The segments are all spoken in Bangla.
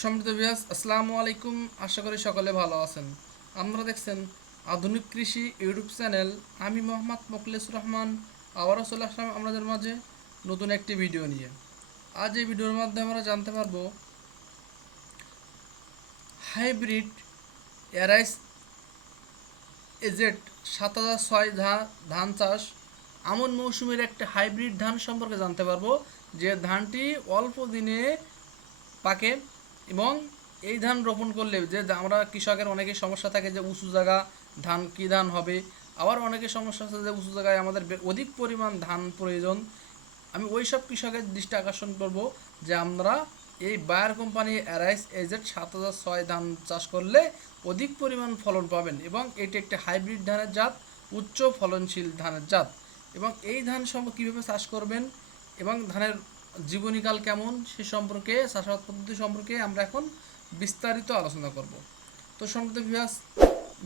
সম্মানিত ভিউয়ার্স, আসসালামু আলাইকুম। আশা করি সকলে ভালো আছেন। আপনারা দেখছেন আধুনিক কৃষি ইউটিউব চ্যানেল। আমি মোহাম্মদ মোখলেসুর রহমান আবারও চলে আসলাম আপনাদের মাঝে নতুন একটি ভিডিও নিয়ে। আজ এই ভিডিওর মাধ্যমে আমরা জানতে পারবো হাইব্রিড এরাইস এজেট 7006 ধান চাষ আমন মৌসুমের একটা হাইব্রিড ধান সম্পর্কে জানতে পারবো, যে ধানটি অল্প দিনে পাকে এবং এই ধান রোপণ করলে যে আমরা কৃষকের অনেকেই সমস্যা থাকে যে উঁচু জায়গা ধান কী ধান হবে, আবার অনেকের সমস্যা আছে যে উঁচু জায়গায় আমাদের অধিক পরিমাণ ধান প্রয়োজন। আমি ওই সব কৃষকের দৃষ্টি আকর্ষণ করব যে আমরা এই বায়ার কোম্পানি অ্যারাইস এজেড 7006 ধান চাষ করলে অধিক পরিমাণ ফলন পাবেন এবং এটি একটি হাইব্রিড ধানের জাত, উচ্চ ফলনশীল ধানের জাত। এবং এই ধান কীভাবে চাষ করবেন এবং ধানের জীবনীকাল কেমন সে সম্পর্কে, চাষাবাদ পদ্ধতি সম্পর্কে আমরা এখন বিস্তারিত আলোচনা করব। তো সম্মানিত ভিউয়ার্স,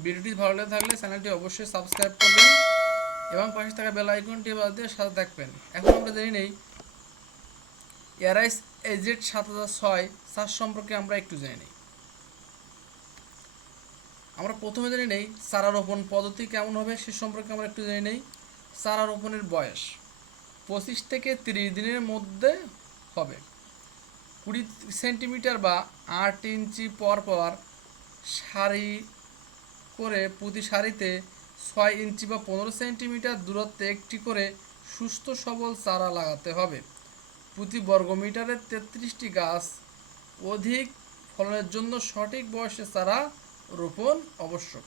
ভিডিওটি ভালো লেগে থাকলে চ্যানেলটি অবশ্যই সাবস্ক্রাইব করবেন এবং পাশে থাকা বেল আইকনটি বাজ দিয়ে সাথে থাকবেন। এখন আমরা জেনে নেই এরাইস এজেড 7006 চাষ সম্পর্কে আমরা একটু জেনে নিই। আমরা প্রথমে জেনে নেই চারা রোপণ পদ্ধতি কেমন হবে সে সম্পর্কে আমরা একটু জেনে নেই। চারা রোপণের বয়স 25 থেকে 30 দিনের মধ্যে হবে। 20 সেন্টিমিটার বা 8 ইঞ্চি পর পর সারি করে প্রতি সারিতে 6 ইঞ্চি বা 15 সেন্টিমিটার দূরত্বে একটি করে সুস্থ সবল চারা লাগাতে হবে। প্রতি বর্গমিটারে 33টি গাছ। অধিক ফলনের জন্য সঠিক বয়সে চারা রোপণ আবশ্যক।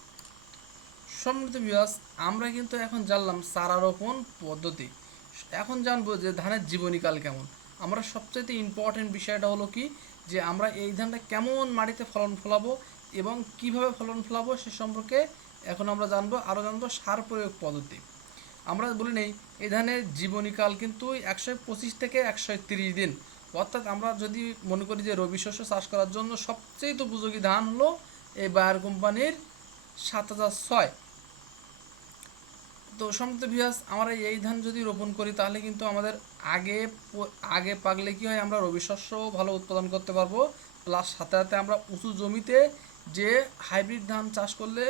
সম্মানিত ভিউয়ার্স, আমরা কিন্তু এখন জানলাম চারা রোপণ পদ্ধতি। এখন জানবো যে ধানের জীবনীকাল কেমন। আমরা সবচেয়ে ইম্পর্টেন্ট বিষয়টা হলো কি, যে আমরা এই ধানটা কেমন মাটিতে ফলন ফলাবো এবং কিভাবে ফলন ফলাবো সে সম্পর্কে এখন আমরা জানবো। আরও জানবো সার প্রয়োগ পদ্ধতি। আমরা বলে নেই এই ধানের জীবনীকাল কিন্তু 125 থেকে 130 দিন। অর্থাৎ আমরা যদি মনে করি যে রবি শস্য চাষ করার জন্য সবচেয়ে উপযোগী ধান হলো এই বায়ার কোম্পানির 7006। তো সম্মানিত ভিউয়ার্স, আমরা এই ধান যদি রোপণ করি তাহলে কিন্তু আমাদের আগে আগে পাকলে কি হয়, আমরা রবি শস্য ভালো উৎপাদন করতে পারবো, প্লাস সাথে সাথে আমরা উঁচু জমিতে যে হাইব্রিড ধান চাষ করলে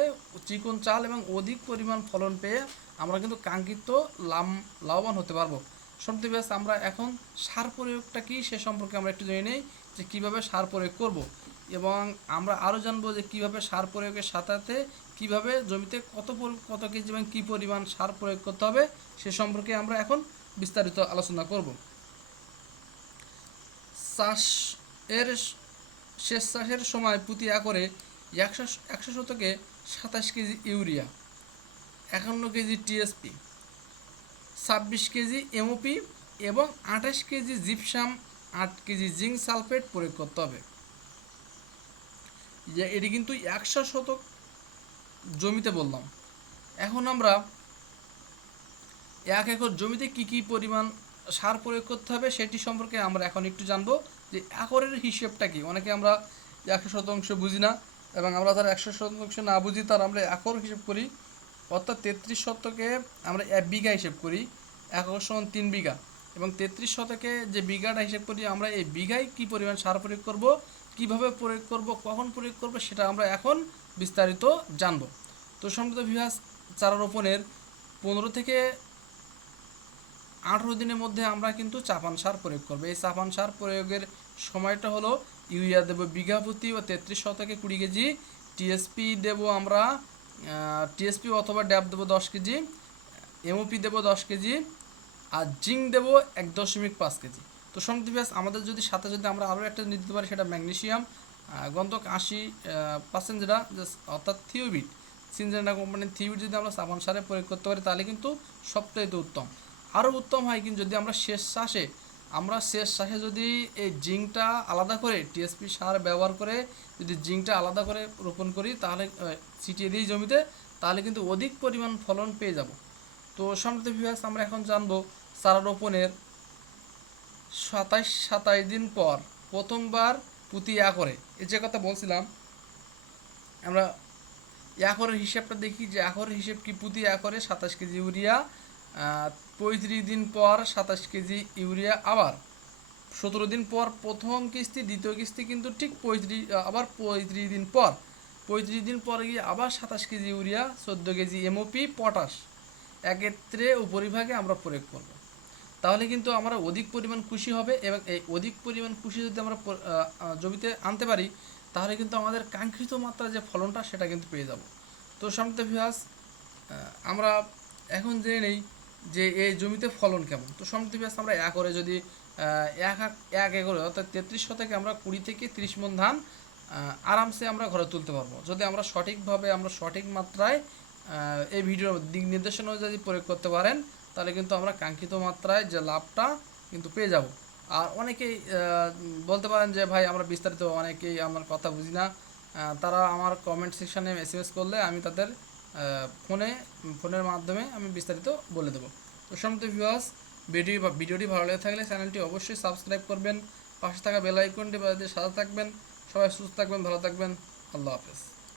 চিকন চাল এবং অধিক পরিমাণ ফলন পেয়ে আমরা কিন্তু কাঙ্ক্ষিত লাভবান হতে পারবো। সম্মানিত ভিউয়ার্স, আমরা এখন সার প্রয়োগটা কি সে সম্পর্কে আমরা একটু জেনে নেই যে কীভাবে সার প্রয়োগ করব এবং আমরা আরও জানবো যে কীভাবে সার প্রয়োগের সাথে সাথে কীভাবে জমিতে কত কেজি এবং কী পরিমাণ সার প্রয়োগ করতে হবে সে সম্পর্কে আমরা এখন বিস্তারিত আলোচনা করব। চাষ এর শেষ চাষের সময় প্রতি একরে 100 শতকে 27 KG urea, 51 KG TSP, 26 KG MOP এবং 28 KG gypsum, 8 KG zinc sulphate প্রয়োগ করতে হবে। যে এটি কিন্তু 100 শতক জমিতে বললাম। এখন আমরা 1 একর জমিতে কী পরিমাণ সার প্রয়োগ করতে হবে সেটি সম্পর্কে আমরা এখন একটু জানবো যে একরের হিসেবটা কি। অনেকে আমরা 100% বুঝি না এবং আমরা যারা 100% না বুঝি তারা আমরা একর হিসেব করি, অর্থাৎ 33 শতকে আমরা 1 বিঘা হিসেব করি, 1 একর সমান 3 বিঘা এবং 33 শতকে যে বিঘাটা হিসেব করি আমরা এই বিঘায় কী পরিমাণ সার প্রয়োগ করব, কিভাবে প্রয়োগ করব, কখন প্রয়োগ করব সেটা আমরা এখন বিস্তারিত জানব। তো সম্মানিত ভিউয়ার্স, চারা রোপণের 15 থেকে 18 দিনের মধ্যে আমরা কিন্তু চাপান সার প্রয়োগ করব। এই চাপান সার প্রয়োগের সময়টা হলো ইউরিয়া দেবো বিঘা প্রতি ও 33 শতকে 20 কেজি, টিএসপি দেবো আমরা টিএসপি অথবা ড্যাপ দেবো 10 কেজি, এমওপি দেবো 10 কেজি আর জিঙ্ক দেবো 1.5 কেজি। তো সম্মানিত আমাদের যদি সাথে যদি আমরা আরও একটা নিতে পারি সেটা ম্যাগনেসিয়াম গন্ধক 80% যেটা অর্থাৎ থিওবিট, সিনজেন্টা কোম্পানির থিওবিট যদি আমরা চাপান সারে প্রয়োগ করতে পারি তাহলে কিন্তু সবচাইতে উত্তম। আরও উত্তম হয় কিন্তু যদি আমরা শেষ চাষে যদি এই জিঙ্কটা আলাদা করে টিএসপি সার ব্যবহার করে যদি জিঙ্কটা আলাদা করে রোপণ করি তাহলে ছিটিয়ে দিই জমিতে, তাহলে কিন্তু অধিক পরিমাণ ফলন পেয়ে যাব। তো সম্মানিত ভিউয়ার্স, আমরা এখন জানবো চারা রোপণের 27 দিন পর প্রথমবার প্রতি একরে, এই যে কথা বলছিলাম আমরা একরের হিসাবটা দেখি যে একরের হিসেব কি, প্রতি একরে 27 কেজি ইউরিয়া, 35 দিন পর 27 কেজি ইউরিয়া, আবার 17 দিন পর প্রথম কিস্তি, দ্বিতীয় কিস্তি কিন্তু ঠিক 35 দিন পর, 35 দিন পরে গিয়ে আবার 27 KG urea, 14 KG MOP potash একত্রে উপরিভাগে আমরা প্রয়োগ করব। তাহলে কিন্তু আমরা অধিক পরিমাণ কুশি হবে, এবং এই অধিক পরিমাণ কুশি যদি আমরা জমিতে আনতে পারি, তাহলে কিন্তু আমাদের কাঙ্ক্ষিত মাত্রা যে ফলনটা সেটা কিন্তু পেয়ে যাব। তো সম্মানিত ভিউয়ার্স, আমরা এখন জেনে নেই যে এই জমিতে ফলন কেমন। তো সম্মানিত ভিউয়ার্স, আমরা একরে যদি এক একরে অর্থাৎ 33 শতকে আমরা 20 থেকে 30 মণ ধান আরামসে আমরা ঘরে তুলতে পারবো, যদি আমরা সঠিকভাবে আমরা সঠিক মাত্রায় এই ভিডিওর দিক নির্দেশনা যদি প্রয়োগ করতে পারেন, তাহলে কিন্তু আমরা কাঙ্ক্ষিত মাত্রায় যে লাভটা কিন্তু পেয়ে যাব। আর অনেকেই বলতে পারেন যে ভাই আমরা বিস্তারিত, অনেকেই আমার কথা বুঝি না, তারা আমার কমেন্ট সেকশানে এসএমএস করলে আমি তাদের ফোনের মাধ্যমে আমি বিস্তারিত বলে দেবো। তো সম্মানিত ভিউয়ার্স, ভিডিওটি ভালো লেগে থাকলে চ্যানেলটি অবশ্যই সাবস্ক্রাইব করবেন, পাশে থাকা বেল আইকনটি বাজিয়ে সাথে থাকবেন। সবাই সুস্থ থাকবেন, ভালো থাকবেন, আল্লাহ হাফেজ।